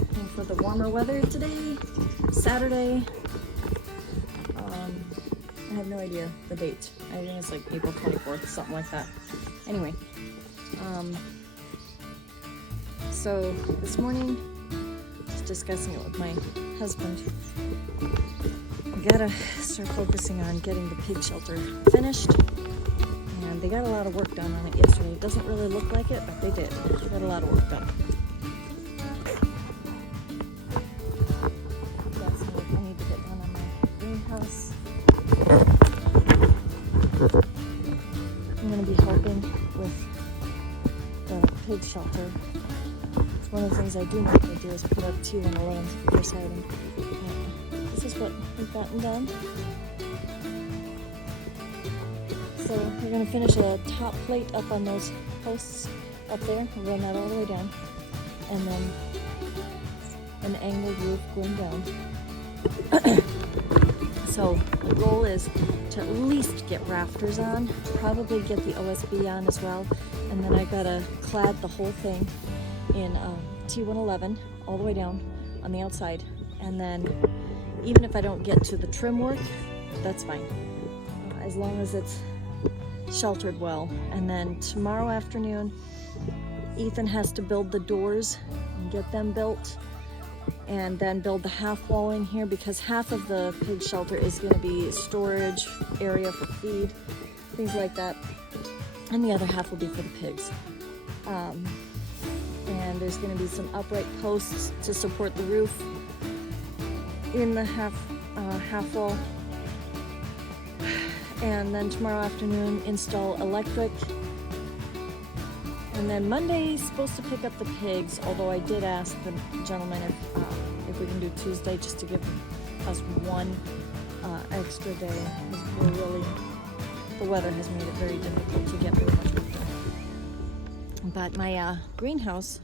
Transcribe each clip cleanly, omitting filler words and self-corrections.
And for the warmer weather today, Saturday. I have no idea the date. I think it's like April 24th, something like that. Anyway, so this morning, just discussing it with my husband. We gotta start focusing on getting the pig shelter finished. And they got a lot of work done on it yesterday. It doesn't really look like it, but they did. They got a lot of work done. Got some work I need to get done on my greenhouse. I'm going to be helping with the pig shelter. It's one of the things I do need to do is put up T111s for your siding. This is what we've gotten done. So we're going to finish a top plate up on those posts up there. We'll run that all the way down. And then an angled roof going down. So the goal is to at least get rafters on, probably get the OSB on as well, and then I gotta clad the whole thing in T111 all the way down on the outside, and then even if I don't get to the trim work, that's fine, as long as it's sheltered well. And then tomorrow afternoon, Ethan has to build the doors and get them built, and then build the half wall in here, because half of the pig shelter is going to be storage area for feed, things like that, and the other half will be for the pigs. And there's going to be some upright posts to support the roof in the half wall. And then tomorrow afternoon install electric. And then Monday is supposed to pick up the pigs, although I did ask the gentleman if we can do Tuesday, just to give us one extra day, because we're really, the weather has made it very difficult to get very much work done. But my greenhouse,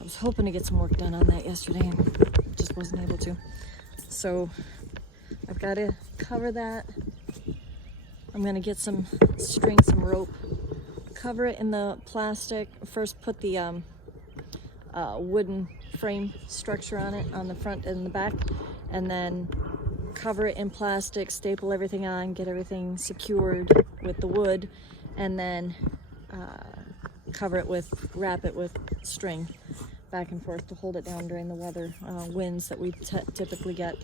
I was hoping to get some work done on that yesterday and just wasn't able to. So I've got to cover that. I'm going to get some string, some rope, cover it in the plastic. First put the wooden frame structure on it on the front and the back, and then cover it in plastic, staple everything on, get everything secured with the wood, and then wrap it with string back and forth to hold it down during the weather winds that we typically get.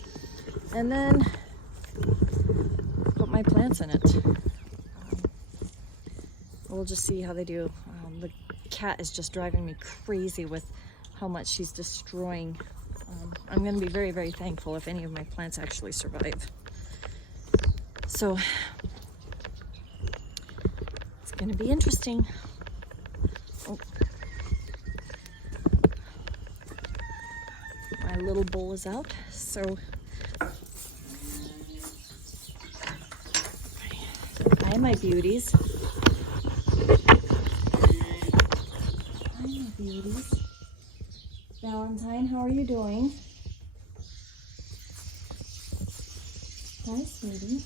And then put my plants in it. We'll just see how they do. The cat is just driving me crazy with how much she's destroying. I'm going to be very, very thankful if any of my plants actually survive. So it's going to be interesting. Oh. My little bowl is out, so hi, my beauties. Beauties. Valentine, how are you doing? Hi, sweetie.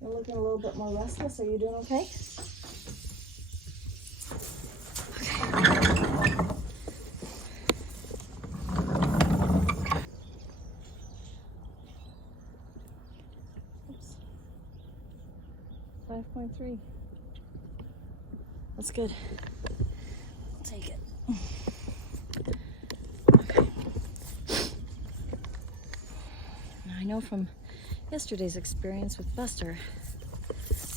You're looking a little bit more restless. Are you doing okay? Oops. 5.3. That's good. I'll take it. Okay. Now I know from yesterday's experience with Buster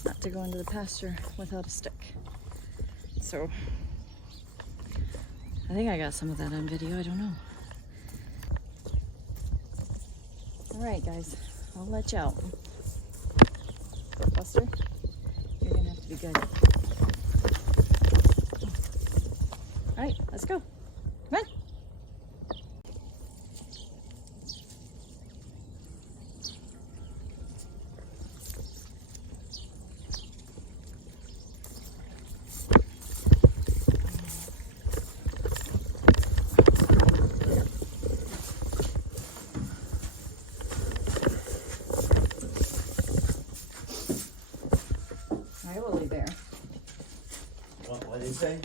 not to go into the pasture without a stick. So I think I got some of that on video. I don't know. All right, guys. I'll let you out. Buster, you're gonna have to be good. All right, let's go. Come on. Hi, Willie Bear. say?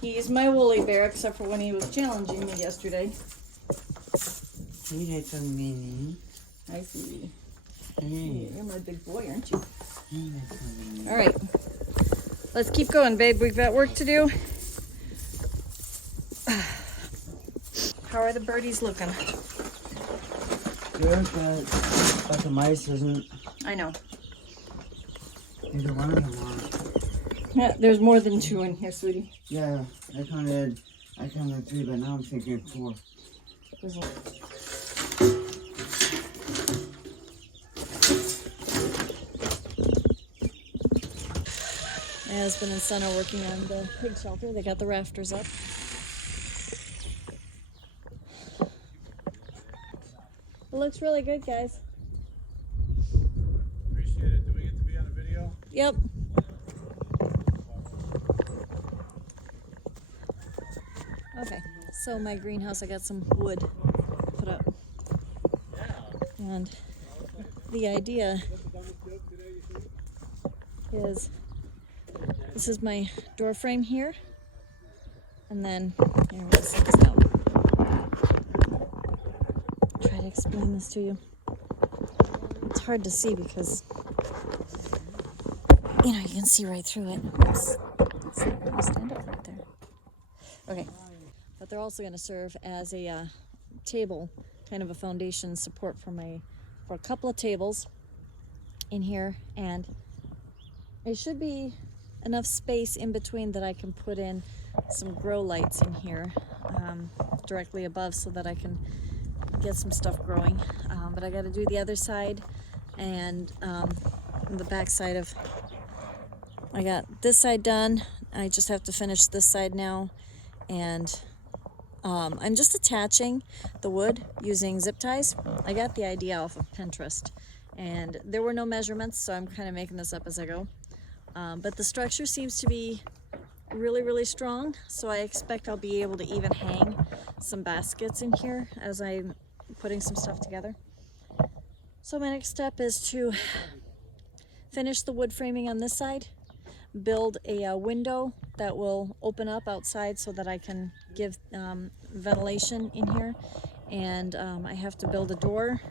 He's my woolly bear, except for when he was challenging me yesterday. He had some meaning. Hi, sweetie. Hey. You're my big boy, aren't you? He had some meaning. All right. Let's keep going, babe. We've got work to do. How are the birdies looking? Good, but the mice isn't. I know. Neither one of them are. Yeah, there's more than 2 in here, sweetie. Yeah, I counted 3, but now I'm thinking 4. There's My husband and son are working on the pig shelter. They got the rafters up. It looks really good, guys. Appreciate it. Do we get to be on a video? Yep. Okay, so my greenhouse, I got some wood put up. And the idea is, this is my door frame here. And then, here, we'll set this down. Try to explain this to you. It's hard to see because, you know, you can see right through it. Oops. I'll stand up right there. Okay, but they're also going to serve as a table, kind of a foundation support for a couple of tables in here, and it should be enough space in between that I can put in some grow lights in here directly above so that I can get some stuff growing. But I got to do the other side and the back side of, I got this side done. I just have to finish this side now, and I'm just attaching the wood using zip ties. I got the idea off of Pinterest, and there were no measurements, so I'm kind of making this up as I go. But the structure seems to be really, really strong, so I expect I'll be able to even hang some baskets in here as I'm putting some stuff together. So my next step is to finish the wood framing on this side, build a window that will open up outside so that I can give ventilation in here, and I have to build a door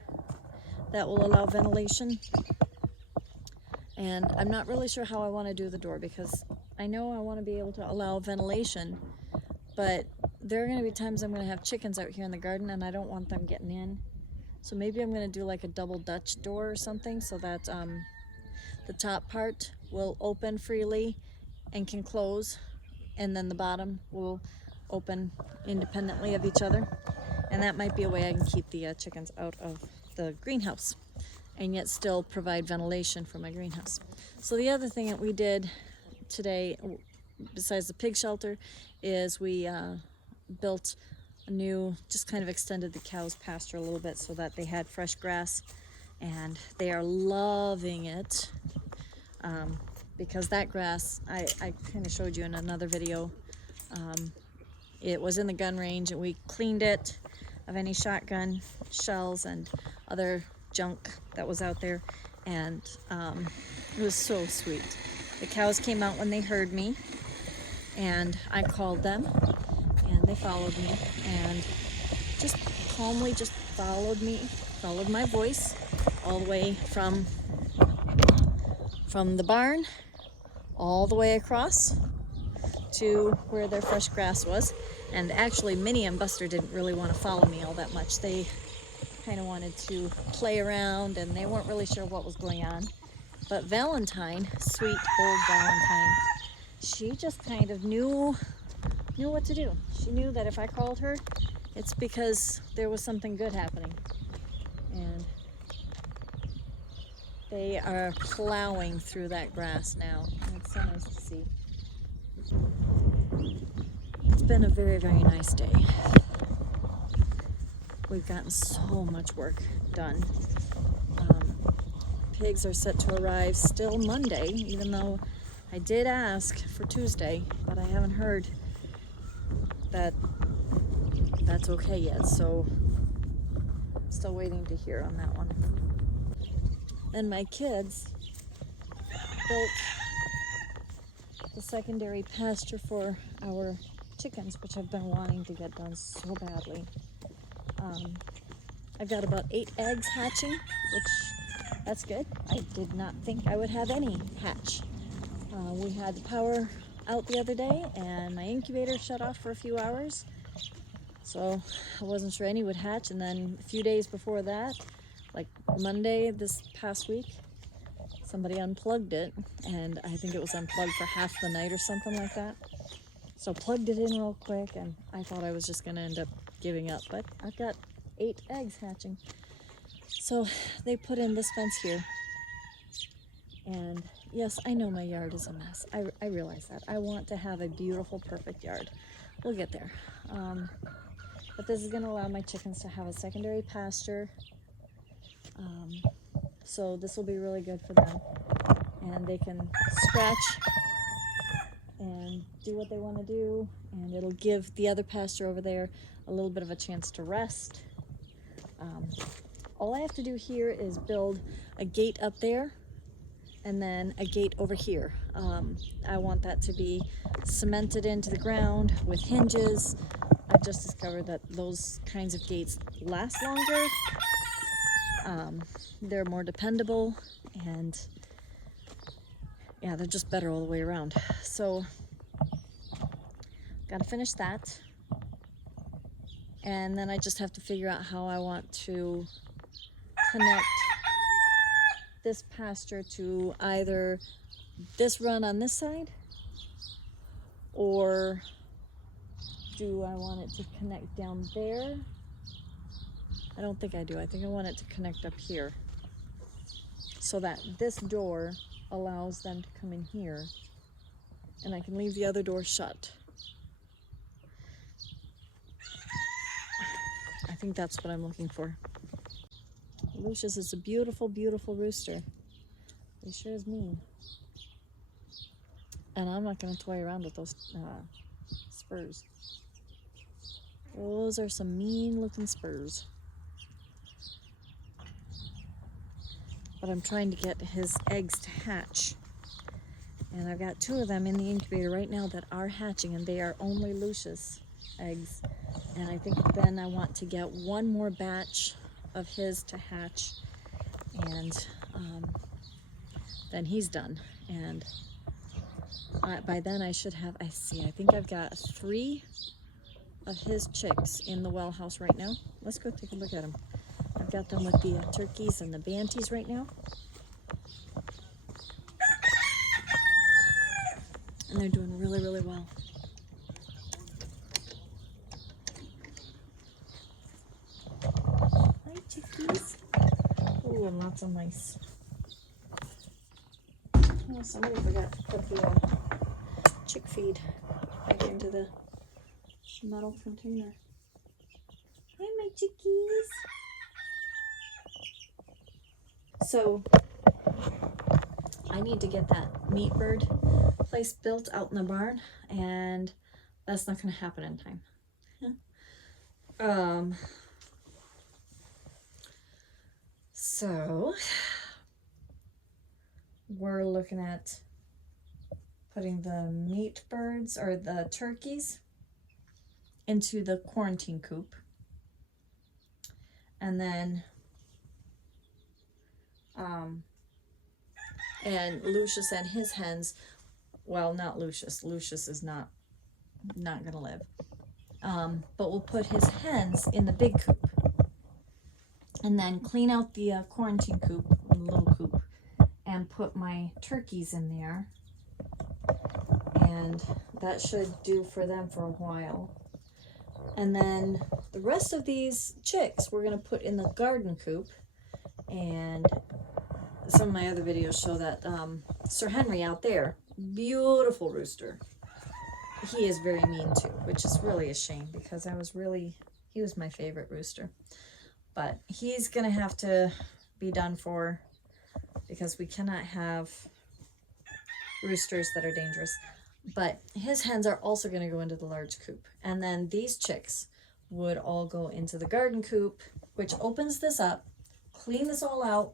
that will allow ventilation. And I'm not really sure how I want to do the door, because I know I want to be able to allow ventilation, but there are going to be times I'm going to have chickens out here in the garden and I don't want them getting in. So maybe I'm going to do like a double Dutch door or something so that the top part will open freely and can close, and then the bottom will open independently of each other. And that might be a way I can keep the chickens out of the greenhouse and yet still provide ventilation for my greenhouse. So the other thing that we did today, besides the pig shelter, is we built a new, just kind of extended the cows' pasture a little bit so that they had fresh grass, and they are loving it. Because that grass, I kind of showed you in another video, it was in the gun range and we cleaned it of any shotgun shells and other junk that was out there, and it was so sweet. The cows came out when they heard me, and I called them, and they followed me, and just calmly just followed my voice all the way from the barn all the way across to where their fresh grass was. And actually Minnie and Buster didn't really want to follow me all that much. They kind of wanted to play around and they weren't really sure what was going on. But Valentine, sweet old Valentine, she just kind of knew what to do. She knew that if I called her, it's because there was something good happening. And they are plowing through that grass now. And it's so nice to see. It's been a very, very nice day. We've gotten so much work done. Pigs are set to arrive still Monday, even though I did ask for Tuesday, but I haven't heard that that's okay yet, so still waiting to hear on that one. Then my kids built the secondary pasture for our chickens, which I've been wanting to get done so badly. I've got about 8 eggs hatching, which that's good. I did not think I would have any hatch. We had the power out the other day and my incubator shut off for a few hours, so I wasn't sure any would hatch. And then a few days before that, like Monday this past week, somebody unplugged it, and I think it was unplugged for half the night or something like that. So plugged it in real quick, and I thought I was just gonna end up giving up, but I've got 8 eggs hatching. So they put in this fence here, and yes, I know my yard is a mess. I realize that. I want to have a beautiful, perfect yard. We'll get there. But this is gonna allow my chickens to have a secondary pasture. So this will be really good for them, and they can scratch and do what they want to do, and it'll give the other pasture over there a little bit of a chance to rest. All I have to do here is build a gate up there and then a gate over here. I want that to be cemented into the ground with hinges. I've just discovered that those kinds of gates last longer. They're more dependable, and yeah, they're just better all the way around. So gotta finish that, and then I just have to figure out how I want to connect this pasture to either this run on this side, or do I want it to connect down there? I don't think I do. I think I want it to connect up here, so that this door allows them to come in here, and I can leave the other door shut. I think that's what I'm looking for. Lucius is a beautiful, beautiful rooster. He sure is mean. And I'm not going to toy around with those spurs. Those are some mean looking spurs. But I'm trying to get his eggs to hatch. And I've got 2 of them in the incubator right now that are hatching, and they are only Lucius eggs. And I think then I want to get 1 more batch of his to hatch, and then he's done. And by then I should have, I think I've got 3 of his chicks in the well house right now. Let's go take a look at them. I've got them with the turkeys and the banties right now. And they're doing really, really well. Hi, chickies. Oh, and lots of mice. Oh, somebody forgot to put the chick feed back into the metal container. Hi, my chickies. So I need to get that meat bird place built out in the barn, and that's not going to happen in time. So we're looking at putting the meat birds, or the turkeys, into the quarantine coop, and then and Lucius and his hens, well, not Lucius. Lucius is not gonna live. But we'll put his hens in the big coop, and then clean out the quarantine coop, the little coop, and put my turkeys in there, and that should do for them for a while. And then the rest of these chicks we're gonna put in the garden coop, and some of my other videos show that Sir Henry out there, beautiful rooster, he is very mean too, which is really a shame, because he was my favorite rooster. But he's gonna have to be done for, because we cannot have roosters that are dangerous. But his hens are also gonna go into the large coop, and then these chicks would all go into the garden coop, which opens this up, clean this all out,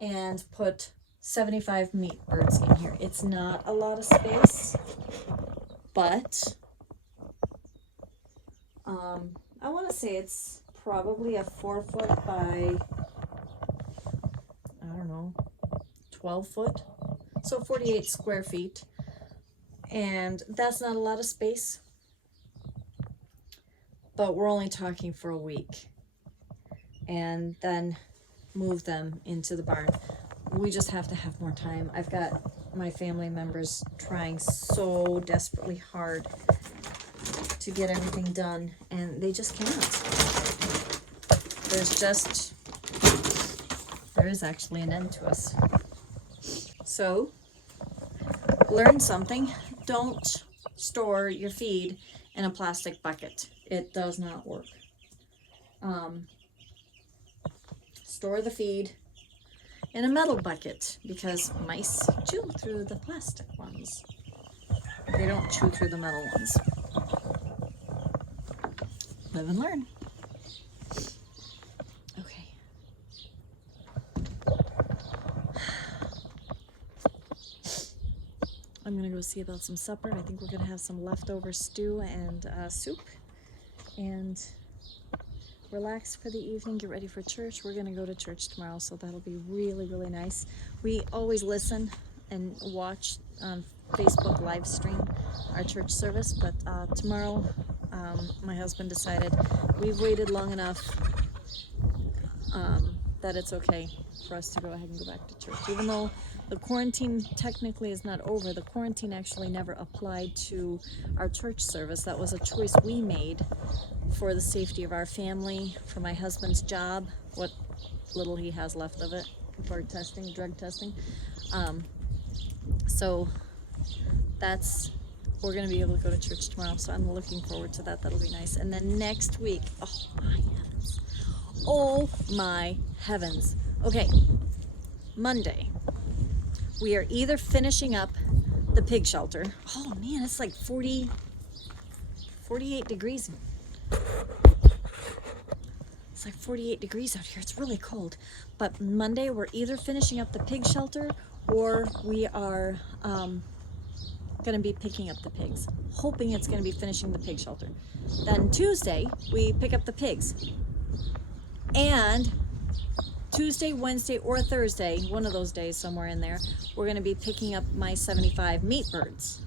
and put 75 meat birds in here. It's not a lot of space, but I want to say it's probably a 4 foot by, I don't know, 12 foot. So 48 square feet. And that's not a lot of space. But we're only talking for a week. And then move them into the barn. We just have to have more time. I've got my family members trying so desperately hard to get everything done, and they just can't. There is actually an end to us. So, learn something. Don't store your feed in a plastic bucket. It does not work. Store the feed in a metal bucket because mice chew through the plastic ones. They don't chew through the metal ones. Live and learn. Okay. I'm gonna go see about some supper. I think we're gonna have some leftover stew and soup, and relax for the evening, get ready for church. We're gonna go to church tomorrow, so that'll be really, really nice. We always listen and watch on Facebook live stream our church service, but tomorrow my husband decided we've waited long enough that it's okay for us to go ahead and go back to church. Even though the quarantine technically is not over, the quarantine actually never applied to our church service. That was a choice we made for the safety of our family, for my husband's job, what little he has left of it, for testing, drug testing. So we're going to be able to go to church tomorrow, so I'm looking forward to that. That'll be nice. And then next week, oh my heavens. Okay, Monday, we are either finishing up the pig shelter. Oh man, it's like 48 degrees. It's like 48 degrees out here. It's really cold. But Monday, we're either finishing up the pig shelter or we are going to be picking up the pigs. Hoping it's going to be finishing the pig shelter. Then Tuesday, we pick up the pigs. And Tuesday, Wednesday, or Thursday, one of those days somewhere in there, we're going to be picking up my 75 meat birds.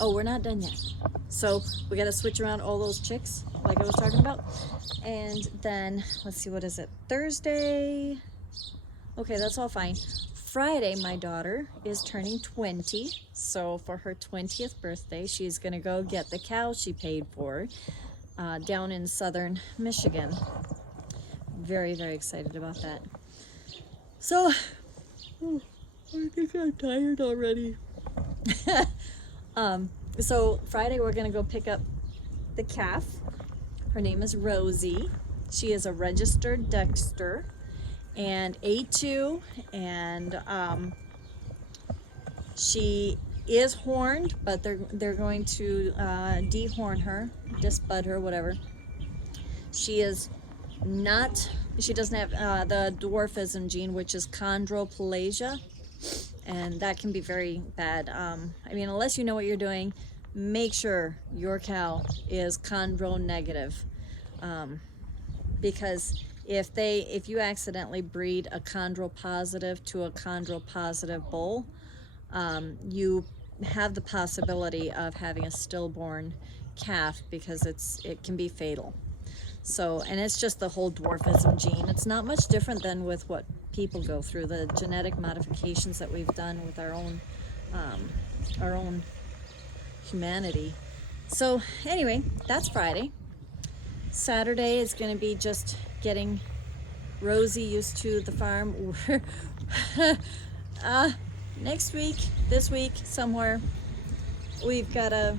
Oh, we're not done yet. So we got to switch around all those chicks like I was talking about. And then, let's see, what is it? Thursday. Okay, that's all fine. Friday, my daughter is turning 20. So for her 20th birthday, she's going to go get the cow she paid for down in southern Michigan. Very, very excited about that. So, I think I'm tired already. So Friday we're gonna go pick up the calf. Her name is Rosie. She is a registered Dexter and A2, and she is horned, but they're going to dehorn her, disbud her, whatever. She is not. She doesn't have the dwarfism gene, which is chondroplasia. And that can be very bad. I mean, unless you know what you're doing, make sure your cow is chondro negative. Because if you accidentally breed a chondro positive to a chondro positive bull, you have the possibility of having a stillborn calf because it can be fatal. So, and it's just the whole dwarfism gene. It's not much different than with what people go through, the genetic modifications that we've done with our own humanity. So anyway, that's Friday. Saturday is going to be just getting Rosie used to the farm. Next week, this week, somewhere, we've got to,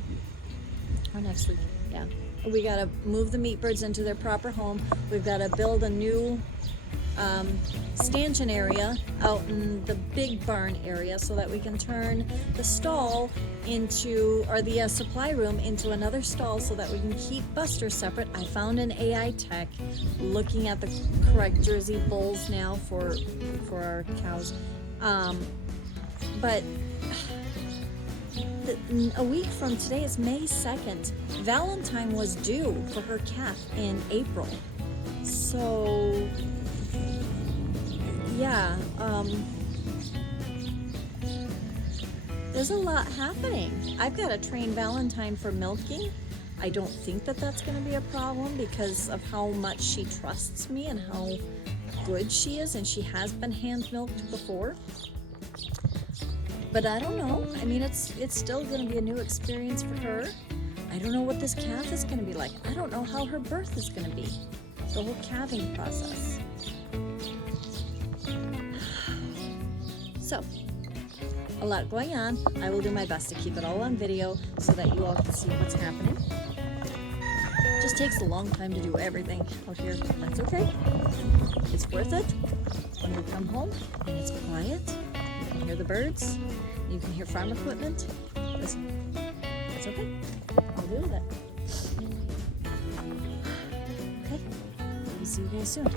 or next week, yeah. We got to move the meat birds into their proper home. We've got to build a new stanchion area out in the big barn area so that we can turn the stall into, or the supply room into another stall so that we can keep Buster separate. I found an AI tech looking at the correct Jersey bulls now for our cows. But a week from today is May 2nd. Valentine was due for her calf in April. So, yeah, there's a lot happening. I've got to train Valentine for milking. I don't think that that's going to be a problem because of how much she trusts me and how good she is, and she has been hand milked before. But I don't know. I mean, it's still going to be a new experience for her. I don't know what this calf is going to be like. I don't know how her birth is going to be. The whole calving process. So, a lot going on. I will do my best to keep it all on video so that you all can see what's happening. It just takes a long time to do everything out here. That's okay. It's worth it. When we come home and it's quiet, you can hear the birds, you can hear farm equipment. Listen, it's okay. I'll deal with it. Okay, we'll see you guys soon.